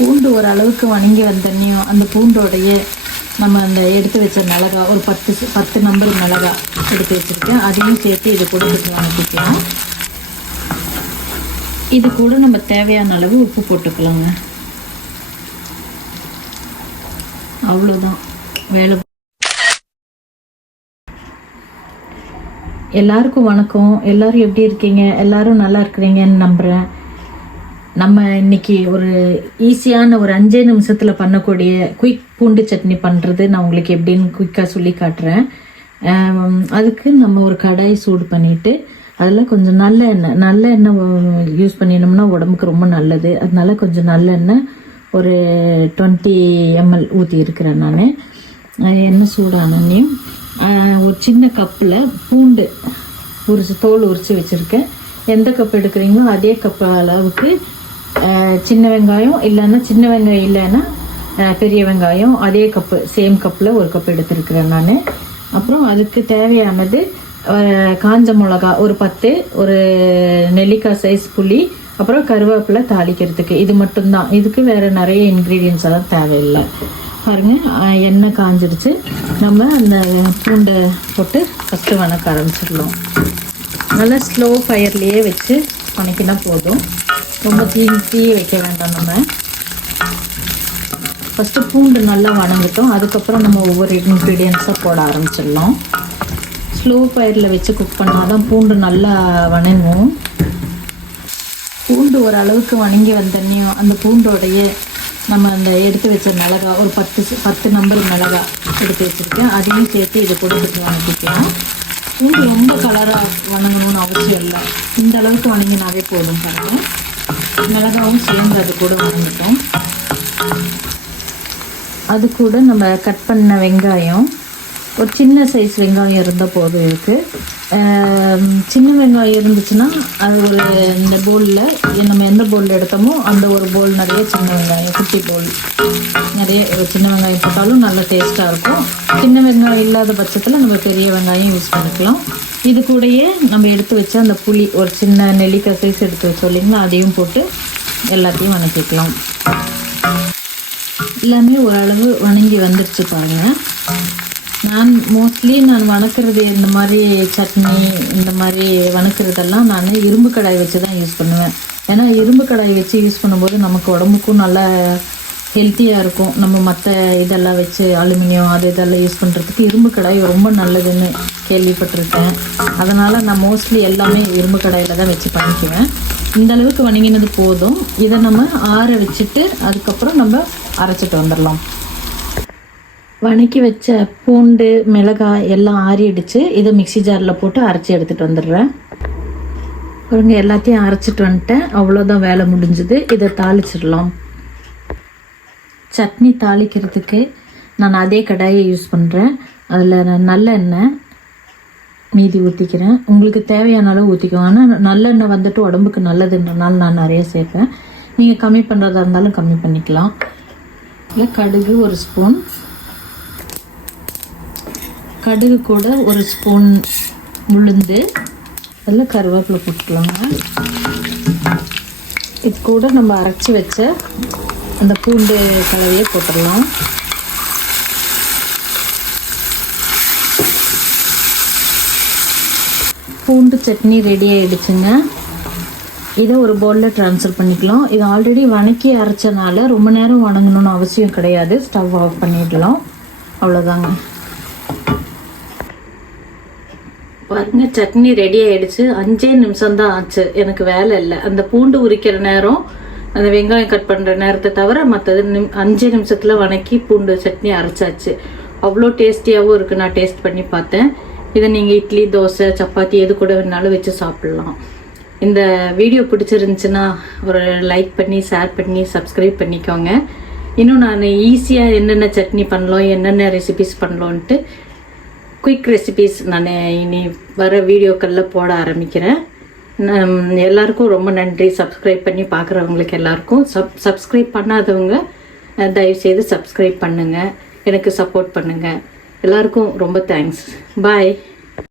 பூண்டு ஓரளவுக்கு வணங்கி வந்தனையும் அந்த பூண்டோடைய நம்ம அந்த எடுத்து வச்ச மிளகா ஒரு 10 நம்பர் மிளகா எடுத்து வச்சுருக்கேன். அதையும் சேர்த்து இது கூட வணக்கிக்கலாம். இது கூட நம்ம தேவையான அளவு உப்பு போட்டுக்கலாங்க. அவ்வளோதான் வேலை. எல்லாருக்கும் வணக்கம். எல்லாரும் எப்படி இருக்கீங்க? எல்லாரும் நல்லா இருக்கிறீங்கன்னு நம்புகிறேன். நம்ம இன்னைக்கு ஒரு ஈஸியான ஒரு 5 நிமிஷத்தில் பண்ணக்கூடிய குயிக் பூண்டு சட்னி பண்ணுறது நான் உங்களுக்கு எப்படின்னு குயிக்காக சொல்லி காட்டுறேன். அதுக்கு நம்ம ஒரு கடாய் சூடு பண்ணிவிட்டு அதில் கொஞ்சம் நல்ல எண்ணெய் யூஸ் பண்ணினோம்னா உடம்புக்கு ரொம்ப நல்லது. அதனால கொஞ்சம் நல்லெண்ணெய் ஒரு 20 ml ஊற்றி இருக்கிறேன். நான் எண்ணெய் சூடானோன்னையும் ஒரு சின்ன கப்பில் பூண்டு தோல் உரித்து வச்சுருக்கேன். எந்த கப் எடுக்கிறீங்களோ அதே கப் அளவுக்கு சின்ன வெங்காயம், இல்லைன்னா சின்ன வெங்காயம் இல்லைன்னா பெரிய வெங்காயம் அதே கப்பு சேம் கப்பில் ஒரு கப் எடுத்துருக்கிறேன் நான். அப்புறம் அதுக்கு தேவையானது காஞ்ச மிளகா ஒரு 10, ஒரு நெல்லிக்காய் சைஸ் புளி, அப்புறம் கருவேப்பிலை தாளிக்கிறதுக்கு. இது மட்டும்தான். இதுக்கு வேறு நிறைய இன்க்ரீடியன்ஸ் எல்லாம் தேவையில்லை. பாருங்க, எண்ணெய் காஞ்சிடுச்சு. நம்ம அந்த பூண்டை போட்டு ஃபஸ்ட்டு வணக்க ஆரம்பிச்சிடலாம். நல்லா ஸ்லோ ஃபயர்லேயே வச்சு வணக்கினா போதும். ரொம்ப தீ வைக்க வேண்டாம். நம்ம ஃபஸ்ட்டு பூண்டு நல்லா வணங்கிட்டோம். அதுக்கப்புறம் நம்ம ஒவ்வொரு இன்க்ரீடியன்ஸாக போட ஆரம்பிச்சிடலாம். ஸ்லோ ஃபயரில் வச்சு குக் பண்ணால் தான் பூண்டு நல்லா வணங்கும். பூண்டு ஓரளவுக்கு வணங்கி வந்தனையும் அந்த பூண்டோடைய நம்ம அந்த எடுத்து வச்ச மிளகா ஒரு 10 நம்பர் மிளகா எடுத்து வச்சுருக்கேன். அதையும் சேர்த்து இதை கூட வணக்கிக்கலாம். பூண்டு ரொம்ப கலராக வணங்கணும்னு அவசியம் இல்லை. இந்த அளவுக்கு வணங்கினாவே போதும். பாருங்கள், மிளகாவும் சேர்ந்து அது கூட வணங்கிட்டோம். அது கூட நம்ம கட் பண்ண வெங்காயம், ஒரு சின்ன சைஸ் வெங்காயம் இருந்தால் போதும். இருக்குது சின்ன வெங்காயம் இருந்துச்சுன்னா அது ஒரு இந்த பவுலில் நம்ம எந்த பவுலில் எடுத்தோமோ அந்த ஒரு பவுல் நிறைய சின்ன வெங்காயம், குட்டி பவுல் நிறைய சின்ன வெங்காயம் போட்டாலும் நல்ல டேஸ்ட்டாக இருக்கும். சின்ன வெங்காயம் இல்லாத பட்சத்தில் நம்ம பெரிய வெங்காயம் யூஸ் பண்ணிக்கலாம். இது கூடயே நம்ம எடுத்து வச்ச அந்த புளி ஒரு சின்ன நெல்லிக்காய் சைஸ் எடுத்து வச்சோம் இல்லைங்களா, அதையும் போட்டு எல்லாத்தையும் வணக்கிக்கலாம். எல்லாமே ஓரளவு வணங்கி வந்துடுச்சு பாருங்கள். நான் வணக்கிறது இந்த மாதிரி சட்னி இந்த மாதிரி வணக்கிறதெல்லாம் நான் இரும்பு கடாய் வச்சு தான் யூஸ் பண்ணுவேன். ஏன்னா இரும்பு கடாய் வச்சு யூஸ் பண்ணும்போது நமக்கு உடம்புக்கும் நல்லா ஹெல்த்தியாக இருக்கும். நம்ம மற்ற இதெல்லாம் வச்சு அலுமினியம் இதெல்லாம் யூஸ் பண்ணுறதுக்கு இரும்பு கடாய் ரொம்ப நல்லதுன்னு கேள்விப்பட்டிருக்கேன். அதனால் நான் மோஸ்ட்லி எல்லாமே இரும்பு கடாயில் தான் வச்சு பண்ணிக்குவேன். இந்த அளவுக்கு வணங்கினது போதும். இதை நம்ம ஆற வச்சுட்டு அதுக்கப்புறம் நம்ம அரைச்சிட்டு வந்துடலாம். வணக்கி வச்ச பூண்டு மிளகாய் எல்லாம் ஆறிடுச்சு. இதை மிக்சி ஜாரில் போட்டு அரைச்சி எடுத்துகிட்டு வந்துடுறேன். பாருங்க, எல்லாத்தையும் அரைச்சிட்டு வந்துட்டேன். அவ்வளோதான், வேலை முடிஞ்சுது. இதை தாளிச்சிடலாம். சட்னி தாளிக்கிறதுக்கு நான் அதே கடாயை யூஸ் பண்ணுறேன். அதில் நான் நல்லெண்ணெய் மீதி ஊற்றிக்கிறேன். உங்களுக்கு தேவையான அளவு ஊற்றிக்குவோம். ஆனால் நல்லெண்ணெய் வந்துட்டு உடம்புக்கு நல்லதுன்றனால நான் நிறைய சேர்ப்பேன். நீங்கள் கம்மி பண்ணுறதா இருந்தாலும் கம்மி பண்ணிக்கலாம். இல்லை, கடுகு ஒரு ஸ்பூன், கடுகு கூட ஒரு ஸ்பூன் உளுந்து, அதில் கருவேப்பிலை போட்டுக்கலாங்க. இது கூட நம்ம அரைச்சி வச்ச அந்த பூண்டு கலவையை போட்டுடலாம். பூண்டு சட்னி ரெடி ஆகிடுச்சுங்க. இதை ஒரு பவுலில் ட்ரான்ஸ்ஃபர் பண்ணிக்கலாம். இது ஆல்ரெடி வணக்கி அரைச்சனால ரொம்ப நேரம் வணங்கணும்னு அவசியம் கிடையாது. ஸ்டவ் ஆஃப் பண்ணிடலாம். அவ்வளோதாங்க. பாருங்க, சட்னி ரெடி ஆகிடுச்சு. 5 நிமிஷம் தான் ஆச்சு. எனக்கு வேலை இல்லை. அந்த பூண்டு உரிக்கிற நேரம், அந்த வெங்காயம் கட் பண்ணுற நேரத்தை தவிர மற்றது 5 நிமிஷத்தில் வணக்கி பூண்டு சட்னி அரைச்சாச்சு. அவ்வளோ டேஸ்டியாகவும் இருக்குது. நான் டேஸ்ட் பண்ணி பார்த்தேன். இதை நீங்கள் இட்லி, தோசை, சப்பாத்தி எது கூட வேணாலும் வச்சு சாப்பிட்லாம். இந்த வீடியோ பிடிச்சிருந்துச்சுன்னா ஒரு லைக் பண்ணி ஷேர் பண்ணி சப்ஸ்கிரைப் பண்ணிக்கோங்க. இன்னும் நான் ஈஸியாக என்னென்ன சட்னி பண்ணலாம், என்னென்ன ரெசிபிஸ் பண்ணலான்ட்டு குயிக் ரெசிபிஸ் நான் இனி வர வீடியோக்களில் போட ஆரம்பிக்கிறேன். எல்லாருக்கும் ரொம்ப நன்றி. சப்ஸ்கிரைப் பண்ணி பார்க்குறவங்களுக்கு எல்லாருக்கும், சப்ஸ்கிரைப் பண்ணாதவங்க தயவுசெய்து சப்ஸ்கிரைப் பண்ணுங்கள், எனக்கு சப்போர்ட் பண்ணுங்கள். எல்லாருக்கும் ரொம்ப தேங்க்ஸ். பாய்.